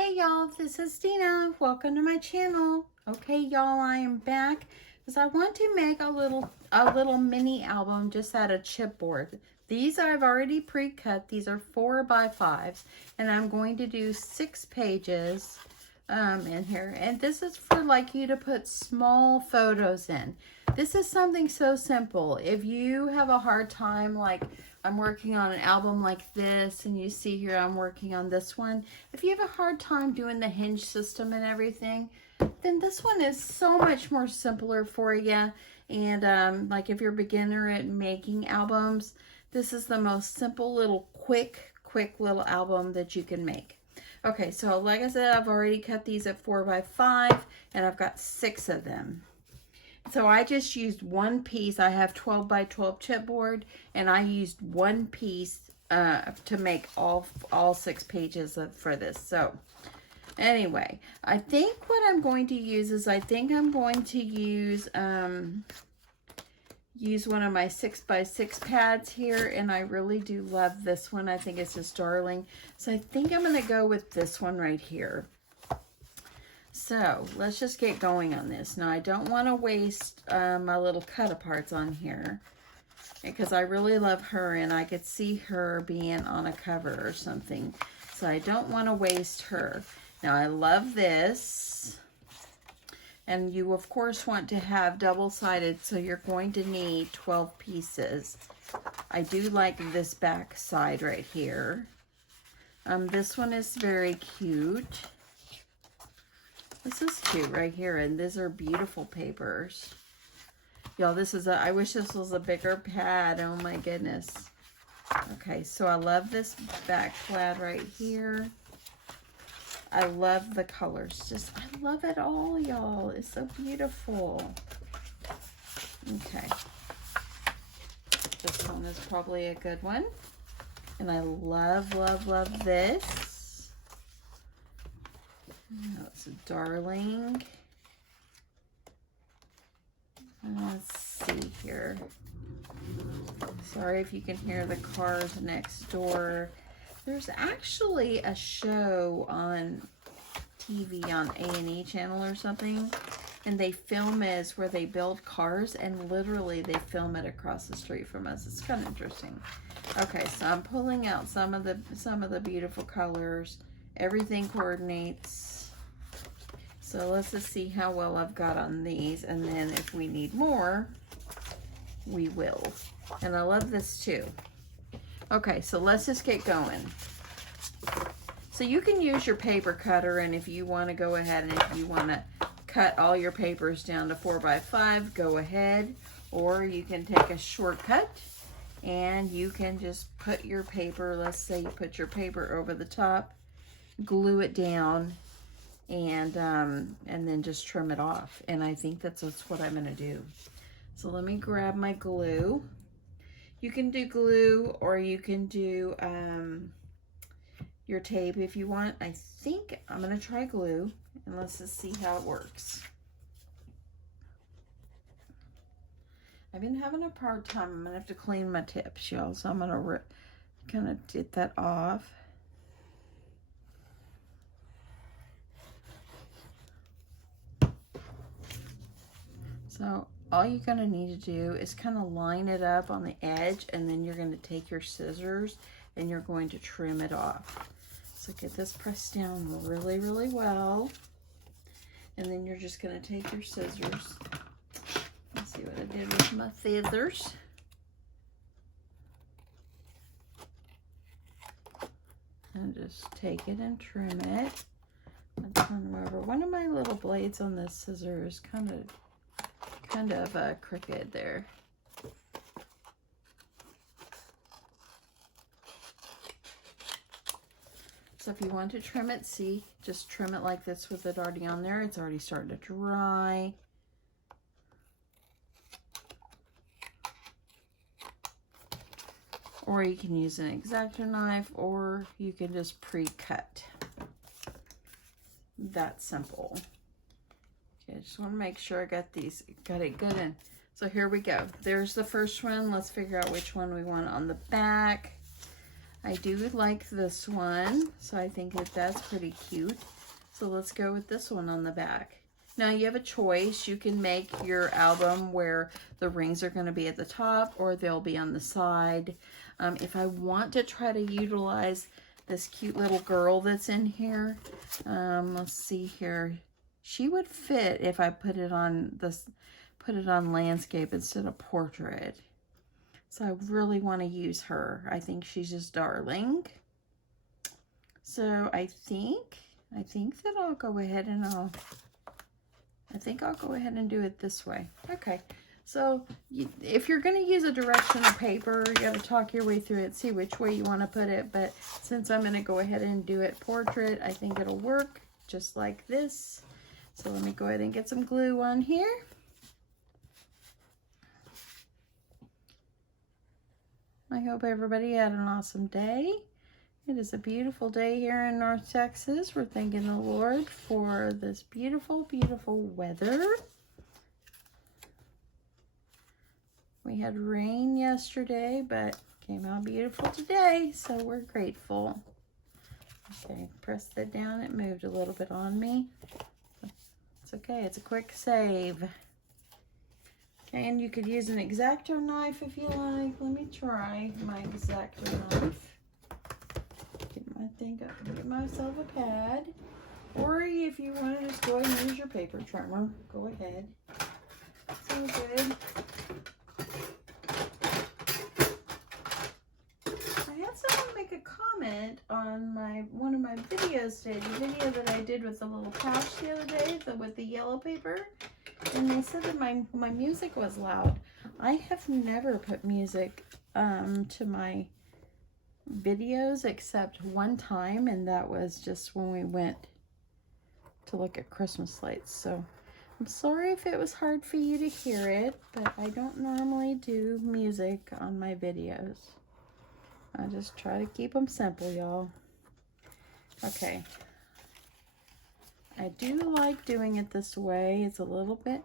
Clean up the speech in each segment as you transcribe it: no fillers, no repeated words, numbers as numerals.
Hey y'all, this is Dina. Welcome to my channel. Okay y'all, I am back because I want to make a little mini album just out of chipboard. These I've already pre-cut. These are 4x5s and I'm going to do 6 pages in here. And this is for like you to put small photos in. This is something so simple. If you have a hard time, like I'm working on an album like this, and you see here I'm working on this one. If you have a hard time doing the hinge system and everything, then this one is so much more simpler for you. And like if you're a beginner at making albums, this is the most simple little quick little album that you can make. Okay, so like I said, I've already cut these at 4x5 and I've got 6 of them. So I just used one piece. I have 12x12 chipboard and I used one piece to make all 6 pages for this. So anyway, I think what I'm going to use is I'm going to use one of my 6x6 pads here, and I really do love this one. I think it's just darling. So I think I'm going to go with this one right here. So let's just get going on this. Now I don't want to waste my little cut aparts on here because I really love her and I could see her being on a cover or something. So I don't want to waste her. Now I love this. And you of course want to have double-sided, so you're going to need 12 pieces. I do like this back side right here. This one is very cute. This is cute right here, and these are beautiful papers. Y'all, I wish this was a bigger pad. Oh my goodness. Okay, so I love this back plaid right here. I love the colors. I love it all, y'all. It's so beautiful. Okay. This one is probably a good one. And I love, love, love this. Oh, it's a darling. Let's see here. Sorry if you can hear the cars next door. There's actually a show on TV on A&E channel or something, and they film is where they build cars, and literally they film it across the street from us. It's kind of interesting. Okay, so I'm pulling out some of the beautiful colors. Everything coordinates. So let's just see how well I've got on these, and then if we need more, we will. And I love this too. Okay, so let's just get going. So you can use your paper cutter, and if you want to go ahead and if you want to cut all your papers down to 4x5, go ahead. Or you can take a shortcut and you can just put your paper, let's say you put your paper over the top, glue it down, and then just trim it off. And I think that's what I'm going to do. So let me grab my glue. You can do glue, or you can do your tape if you want. I think I'm going to try glue, and let's just see how it works. I've been having a hard time. I'm going to have to clean my tips, y'all, so I'm going to kind of get that off. So all you're going to need to do is kind of line it up on the edge, and then you're going to take your scissors and you're going to trim it off. So get this pressed down really, really well. And then you're just going to take your scissors. Let's see what I did with my scissors. And just take it and trim it. And turn them over. One of my little blades on this scissor is kind of crooked there. So if you want to trim it, see, just trim it like this with it already on there. It's already starting to dry. Or you can use an X-Acto knife, or you can just pre-cut. That's simple. I just want to make sure I got it good in. So here we go. There's the first one. Let's figure out which one we want on the back. I do like this one, so I think that that's pretty cute. So let's go with this one on the back. Now you have a choice. You can make your album where the rings are going to be at the top or they'll be on the side. If I want to try to utilize this cute little girl that's in here, let's see here. She would fit if I put it on landscape instead of portrait. So I really want to use her. I think she's just darling. So I think that I'll go ahead and I'll go ahead and do it this way. Okay. So if you're going to use a directional paper, you got to talk your way through it, see which way you want to put it. But since I'm going to go ahead and do it portrait, I think it'll work just like this. So let me go ahead and get some glue on here. I hope everybody had an awesome day. It is a beautiful day here in North Texas. We're thanking the Lord for this beautiful, beautiful weather. We had rain yesterday, but came out beautiful today, so we're grateful. Okay, press that down. It moved a little bit on me. It's okay. It's a quick save. Okay, and you could use an X-Acto knife if you like. Let me try my X-Acto knife. Get my thing up, get myself a pad. Or if you want to just go ahead and use your paper trimmer, go ahead. It's all good. I had someone make a comment on one of my videos today, the video that I did with the little pouch the other day, with the yellow paper. And they said that my music was loud. I have never put music to my videos except one time, and that was just when we went to look at Christmas lights. So I'm sorry if it was hard for you to hear it, but I don't normally do music on my videos. I just try to keep them simple, y'all. Okay. I do like doing it this way. It's a little bit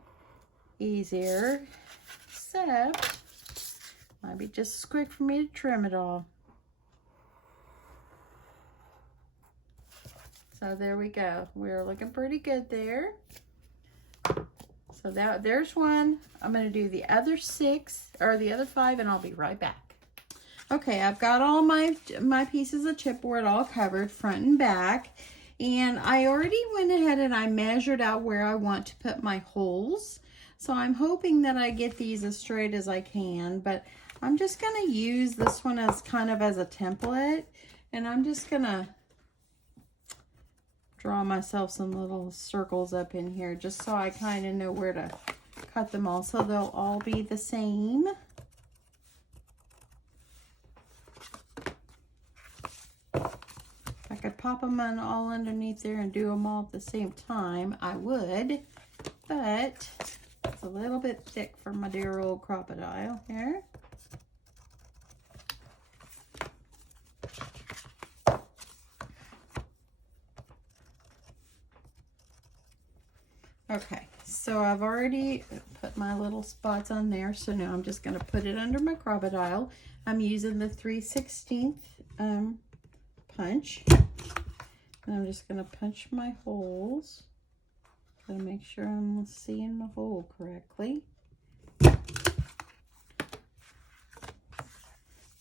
easier, except might be just as quick for me to trim it all. So there we go. We're looking pretty good there. So there's one. I'm going to do the other 6 or the other 5, and I'll be right back. Okay, I've got all my pieces of chipboard all covered front and back. And I already went ahead and I measured out where I want to put my holes. So I'm hoping that I get these as straight as I can, but I'm just going to use this one as kind of as a template. And I'm just going to draw myself some little circles up in here just so I kind of know where to cut them all. So they'll all be the same. I could pop them on all underneath there and do them all at the same time. I would, but it's a little bit thick for my dear old crocodile here. Okay, so I've already put my little spots on there. So now I'm just going to put it under my crocodile. I'm using the 3/16 punch. And I'm just going to punch my holes. Gotta make sure I'm seeing my hole correctly.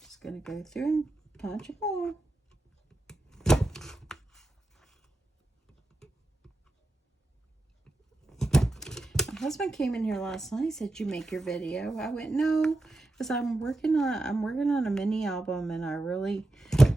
Just going to go through and punch a hole. My husband came in here last night. He said, "You make your video?" I went, "No, because I'm working on a mini album, and I really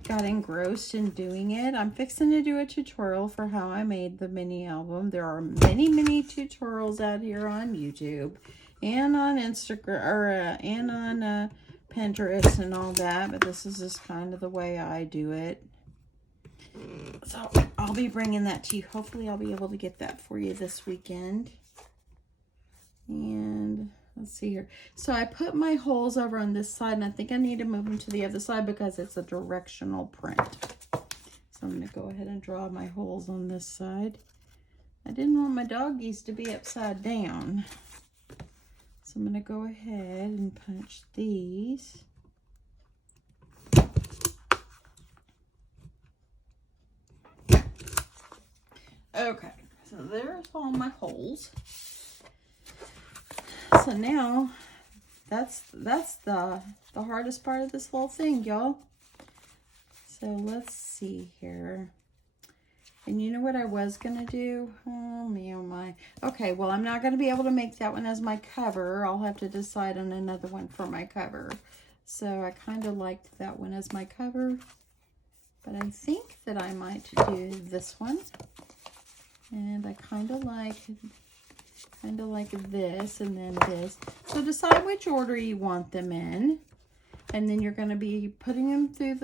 got engrossed in doing it. I'm fixing to do a tutorial for how I made the mini album. There are many tutorials out here on YouTube and on Instagram and on Pinterest and all that, but this is just kind of the way I do it. So I'll be bringing that to you. Hopefully I'll be able to get that for you this weekend. And let's see here. So I put my holes over on this side, and I think I need to move them to the other side because it's a directional print. So I'm going to go ahead and draw my holes on this side. I didn't want my doggies to be upside down. So I'm going to go ahead and punch these. Okay, so there's all my holes. So now that's the hardest part of this whole thing, y'all. So let's see here. And you know what I was gonna do? Oh me, oh my. Okay, well, I'm not gonna be able to make that one as my cover. I'll have to decide on another one for my cover. So I kind of liked that one as my cover, but I think that I might do this one. And I kind of like this and then this. So decide which order you want them in. And then you're going to be putting them through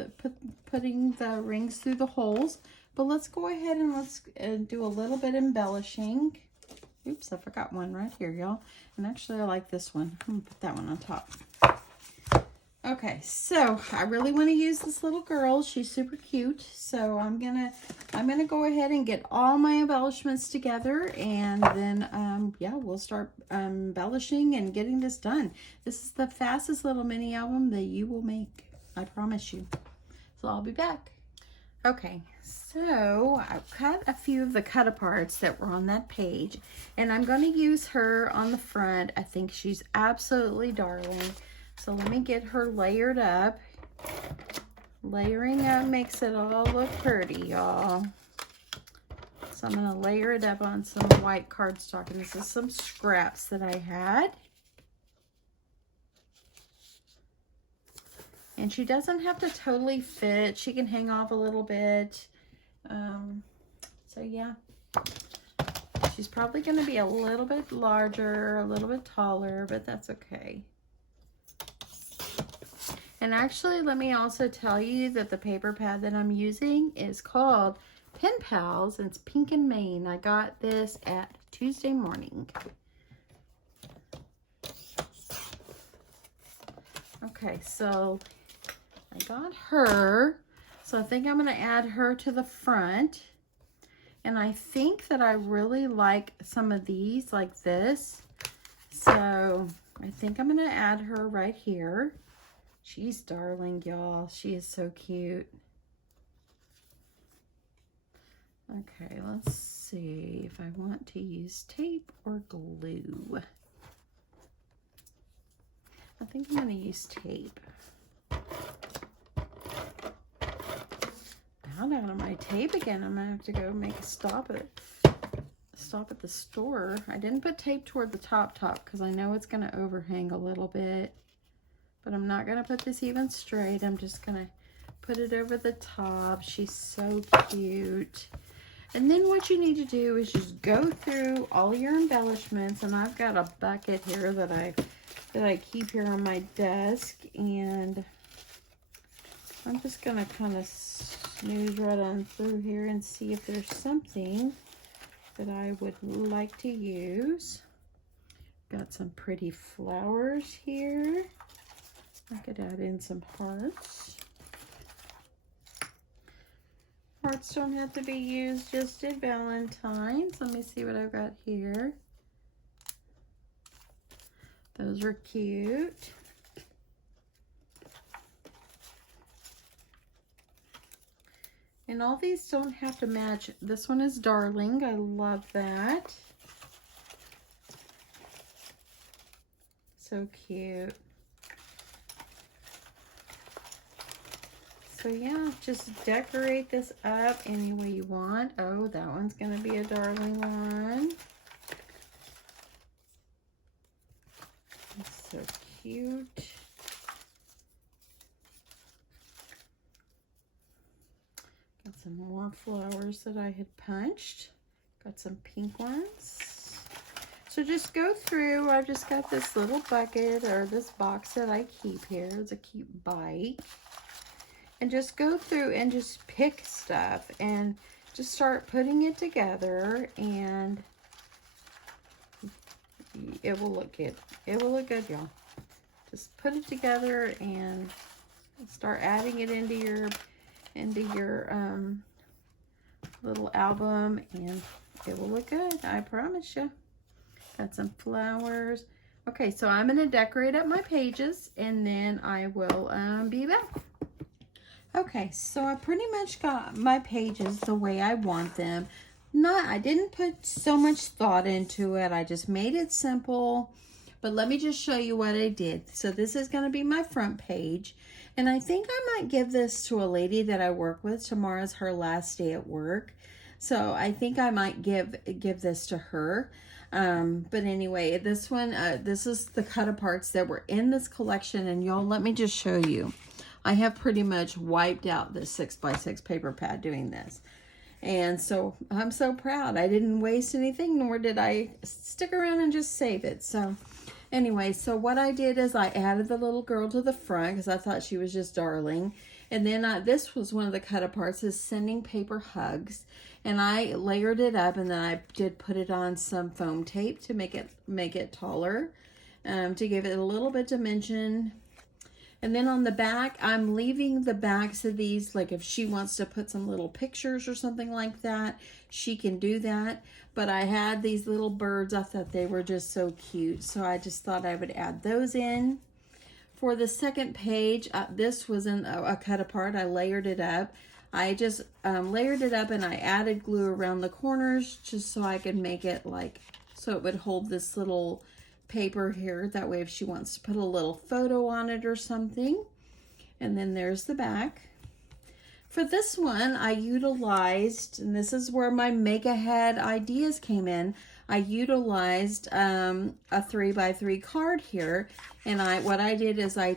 putting the rings through the holes. But let's go ahead and let's do a little bit embellishing. Oops, I forgot one right here, y'all. And actually, I like this one. I'm going to put that one on top. Okay, so I really want to use this little girl. She's super cute. So I'm gonna go ahead and get all my embellishments together, and then yeah, we'll start embellishing and getting this done. This is the fastest little mini album that you will make. I promise you. So I'll be back. Okay, so I've cut a few of the cut-aparts that were on that page, and I'm going to use her on the front. I think she's absolutely darling. So let me get her layered up. Layering up makes it all look pretty, y'all. So I'm going to layer it up on some white cardstock, and this is some scraps that I had. And she doesn't have to totally fit. She can hang off a little bit. So yeah, she's probably going to be a little bit larger, a little bit taller, but that's okay. And actually, let me also tell you that the paper pad that I'm using is called Pen Pals, and it's pink and Maine. I got this at Tuesday morning. Okay, so I got her. So I think I'm going to add her to the front. And I think that I really like some of these like this. So I think I'm going to add her right here. She's darling, y'all. She is so cute. Okay, let's see if I want to use tape or glue. I think I'm going to use tape. Out of my tape again. I'm going to have to go make a stop at the store. I didn't put tape toward the top because I know it's going to overhang a little bit. But I'm not going to put this even straight. I'm just going to put it over the top. She's so cute. And then what you need to do is just go through all your embellishments. And I've got a bucket here that I keep here on my desk. And I'm just going to kind of snooze right on through here and see if there's something that I would like to use. Got some pretty flowers here. I could add in some hearts. Hearts don't have to be used just at Valentine's. Let me see what I've got here. Those are cute. And all these don't have to match. This one is darling. I love that. So cute. So yeah, just decorate this up any way you want. Oh, that one's going to be a darling one. It's so cute. Got some more flowers that I had punched. Got some pink ones. So just go through. I've just got this little bucket or this box that I keep here. It's a cute bite. And just go through and just pick stuff and just start putting it together, and it will look good. It will look good, y'all. Just put it together and start adding it into your little album, and it will look good. I promise you. Got some flowers. Okay, so I'm going to decorate up my pages, and then I will be back. Okay, so I pretty much got my pages the way I want them. I didn't put so much thought into it. I just made it simple. But let me just show you what I did. So this is going to be my front page. And I think I might give this to a lady that I work with. Tomorrow's her last day at work. So I think I might give this to her. But anyway, this one, this is the cut aparts that were in this collection. And y'all, let me just show you. I have pretty much wiped out this 6x6 paper pad doing this. And so I'm so proud. I didn't waste anything, nor did I stick around and just save it. So anyway, so what I did is I added the little girl to the front because I thought she was just darling. And then this was one of the cut aparts, is sending paper hugs. And I layered it up, and then I did put it on some foam tape to make it taller, to give it a little bit dimension. And then on the back, I'm leaving the backs of these, like if she wants to put some little pictures or something like that, she can do that. But I had these little birds. I thought they were just so cute. So I just thought I would add those in. For the second page, this was in a cut apart. I layered it up. I just layered it up, and I added glue around the corners just so I could make it like, so it would hold this little paper here. That way if she wants to put a little photo on it or something. And then there's the back. For this one, I utilized, and this is where my make ahead ideas came in, I utilized a 3x3 card here. And what I did is I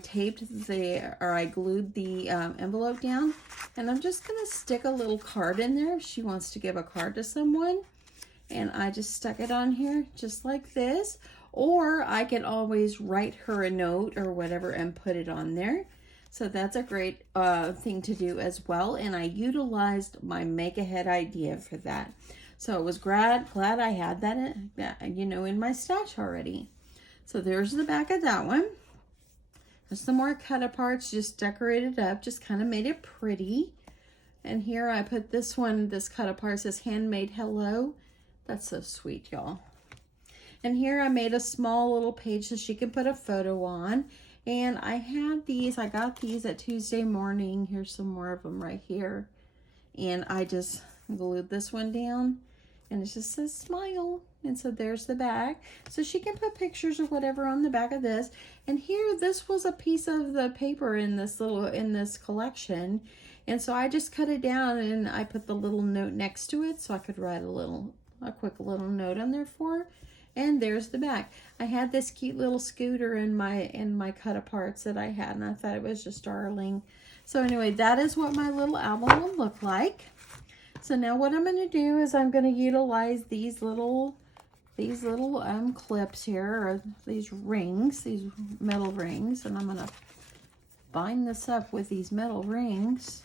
I glued the envelope down. And I'm just going to stick a little card in there if she wants to give a card to someone. And I just stuck it on here just like this. Or I can always write her a note or whatever and put it on there. So that's a great thing to do as well. And I utilized my make ahead idea for that. So I was glad I had that in my stash already. So there's the back of that one. There's some more cut aparts, just decorated up, just kind of made it pretty. And here I put this one, this cut apart says handmade hello. That's so sweet, y'all. And here I made a small little page so she can put a photo on. And I got these at Tuesday morning. Here's some more of them right here. And I just glued this one down, and it just says smile. And so there's the back. So she can put pictures or whatever on the back of this. And here, this was a piece of the paper in this collection. And so I just cut it down, and I put the little note next to it so I could write a quick little note on there for her. And there's the back. I had this cute little scooter in my cut aparts that I had, and I thought it was just darling. So anyway, that is what my little album will look like. So now what I'm going to do is I'm going to utilize these little clips here, or these rings, these metal rings, and I'm going to bind this up with these metal rings.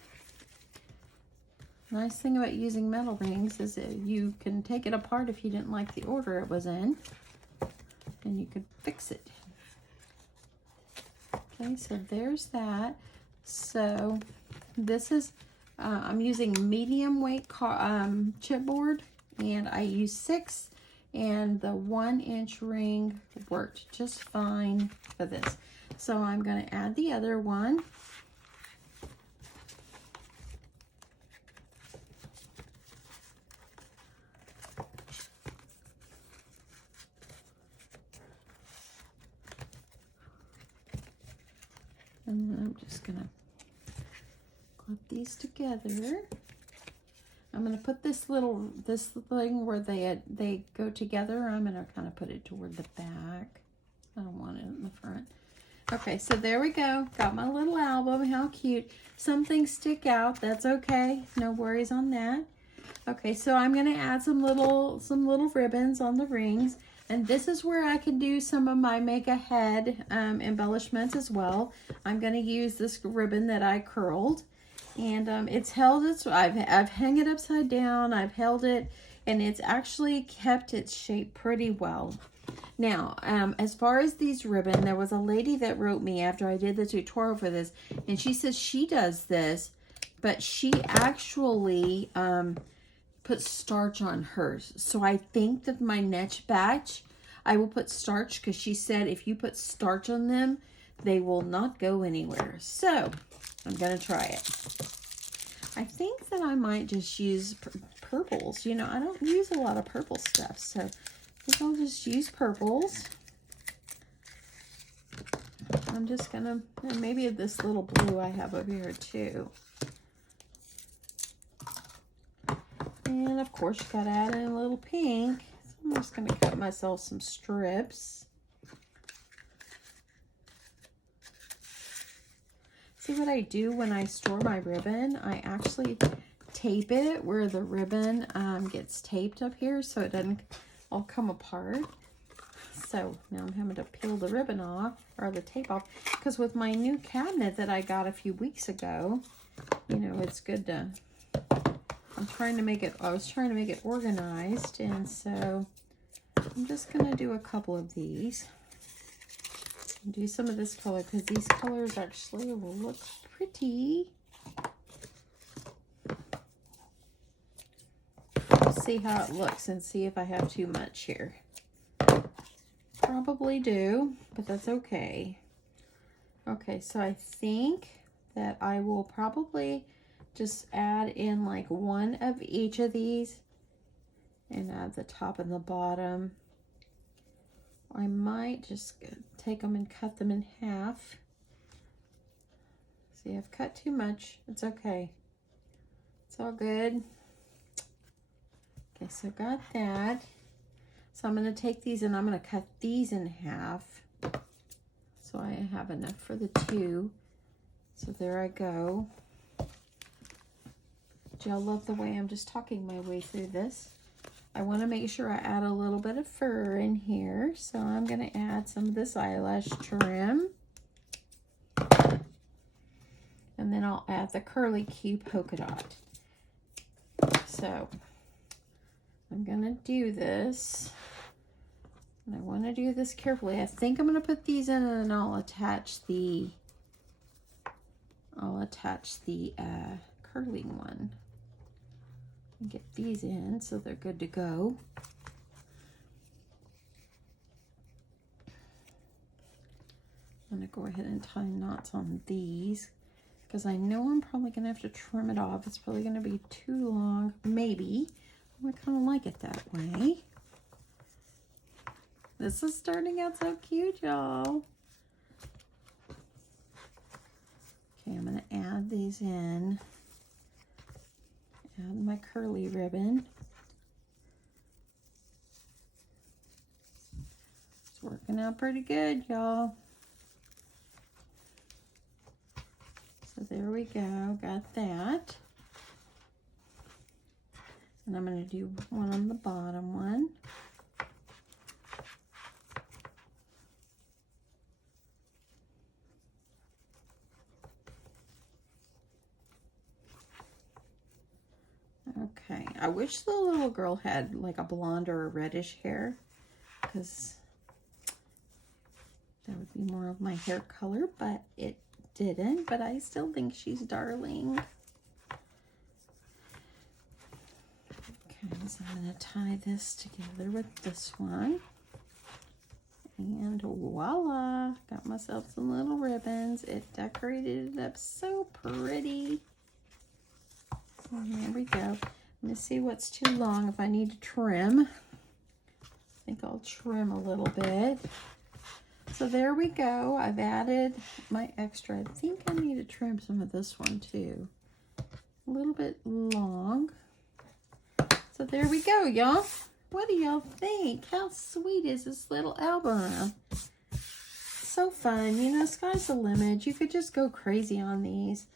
Nice thing about using metal rings is that you can take it apart if you didn't like the order it was in, and you could fix it. Okay, so there's that. So this is, I'm using medium weight chipboard, and I use 6, and the 1-inch ring worked just fine for this. So I'm going to add the other one. And then I'm just going to clip these together. I'm going to put this thing where they go together. I'm going to kind of put it toward the back. I don't want it in the front. Okay, so there we go. Got my little album. How cute. Some things stick out. That's okay. No worries on that. Okay, so I'm going to add some little ribbons on the rings. And this is where I can do some of my make ahead embellishments as well. I'm going to use this ribbon that I curled. And it's held, I've hung it upside down, I've held it, and it's actually kept its shape pretty well. Now, as far as these ribbon, there was a lady that wrote me after I did the tutorial for this, and she says she does this, but she actually put starch on hers. So I think that my next batch, I will put starch, because she said if you put starch on them, they will not go anywhere. So I'm going to try it. I think that I might just use purples. You know, I don't use a lot of purple stuff, so I think I'll just use purples. I'm just gonna, and maybe this little blue I have over here too. And of course you gotta add in a little pink. So I'm just gonna cut myself some strips. See what I do when I store my ribbon? I actually tape it where the ribbon gets taped up here so it doesn't all come apart. So now I'm having to peel the ribbon off, or the tape off, because with my new cabinet that I got a few weeks ago, you know, it's good to, I was trying to make it organized, and so I'm just going to do a couple of these. Do some of this color, because these colors actually will look pretty. Let's see how it looks and see if I have too much here. Probably do, but that's okay. Okay, so I think that I will probably just add in like one of each of these and add the top and the bottom. I might just take them and cut them in half. See, I've cut too much. It's okay. It's all good. Okay, so got that. So I'm going to take these and I'm going to cut these in half. So I have enough for the two. So there I go. Do y'all love the way I'm just talking my way through this? I want to make sure I add a little bit of fur in here. So I'm going to add some of this eyelash trim. And then I'll add the curly Q polka dot. So I'm going to do this. And I want to do this carefully. I think I'm going to put these in and I'll attach the curling one. And get these in so they're good to go. I'm going to go ahead and tie knots on these because I know I'm probably going to have to trim it off. It's probably going to be too long, maybe. I kind of like it that way. This is starting out so cute, y'all. Okay, I'm going to add these in. Add my curly ribbon. It's working out pretty good, y'all. So there we go. Got that. And I'm going to do one on the bottom one. Okay, I wish the little girl had like a blonde or a reddish hair, because that would be more of my hair color, but it didn't. But I still think she's darling. Okay, so I'm going to tie this together with this one. And voila, got myself some little ribbons. It decorated it up so pretty. There we go. Let me see what's too long, if I need to trim. I think I'll trim a little bit. So there we go. I've added my extra. I think I need to trim some of this one too. A little bit long. So there we go, y'all. What do y'all think? How sweet is this little album? So fun. You know, sky's the limit. You could just go crazy on these.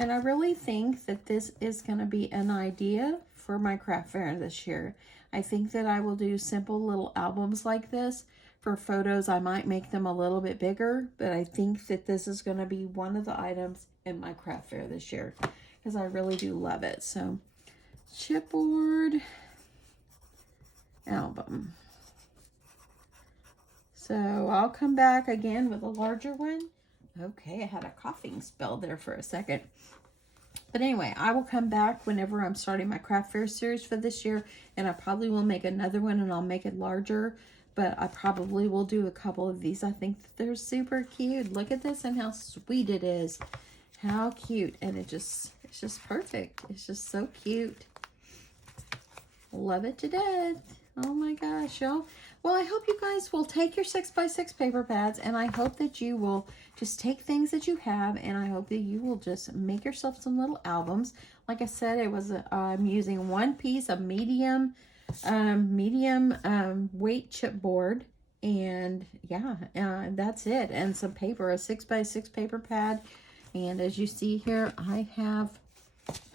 And I really think that this is going to be an idea for my craft fair this year. I think that I will do simple little albums like this. For photos, I might make them a little bit bigger, but I think that this is going to be one of the items in my craft fair this year, because I really do love it. So, chipboard album. So I'll come back again with a larger one. Okay, I had a coughing spell there for a second. But anyway, I will come back whenever I'm starting my craft fair series for this year, and I probably will make another one and I'll make it larger, but I probably will do a couple of these. I think that they're super cute. Look at this and how sweet it is. How cute. And it's just perfect. It's just so cute. Love it to death. Oh my gosh, y'all. Well, I hope you guys will take your 6x6 paper pads, and I hope that you will just take things that you have, and I hope that you will just make yourself some little albums. Like I said, it was I'm using one piece of medium weight chipboard, and yeah, that's it. And some paper, a 6x6 paper pad. And as you see here, I have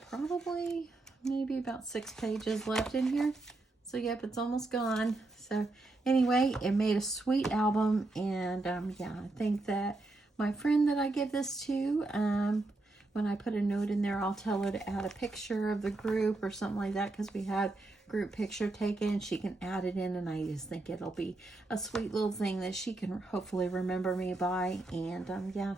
probably maybe about 6 pages left in here. So yep, it's almost gone. So anyway, it made a sweet album, and yeah, I think that my friend that I give this to, when I put a note in there, I'll tell her to add a picture of the group or something like that, because we had group picture taken. She can add it in, and I just think it'll be a sweet little thing that she can hopefully remember me by. And yeah.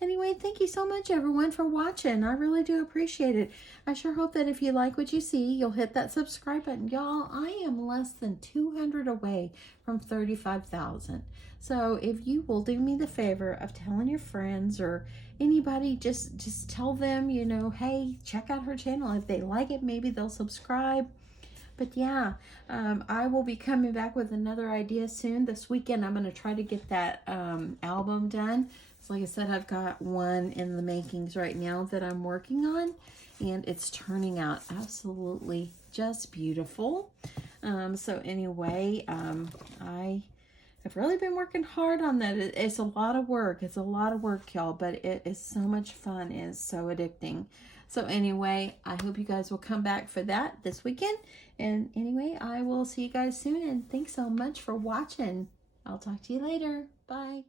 Anyway, thank you so much, everyone, for watching. I really do appreciate it. I sure hope that if you like what you see, you'll hit that subscribe button. Y'all, I am less than 200 away from 35,000. So if you will do me the favor of telling your friends or anybody, just tell them, you know, hey, check out her channel. If they like it, maybe they'll subscribe. But yeah, I will be coming back with another idea soon. This weekend, I'm going to try to get that album done. So like I said, I've got one in the makings right now that I'm working on, and it's turning out absolutely just beautiful. So anyway, I have really been working hard on that. It's a lot of work. It's a lot of work, y'all, but it is so much fun. It is so addicting. So anyway, I hope you guys will come back for that this weekend. And anyway, I will see you guys soon, and thanks so much for watching. I'll talk to you later. Bye.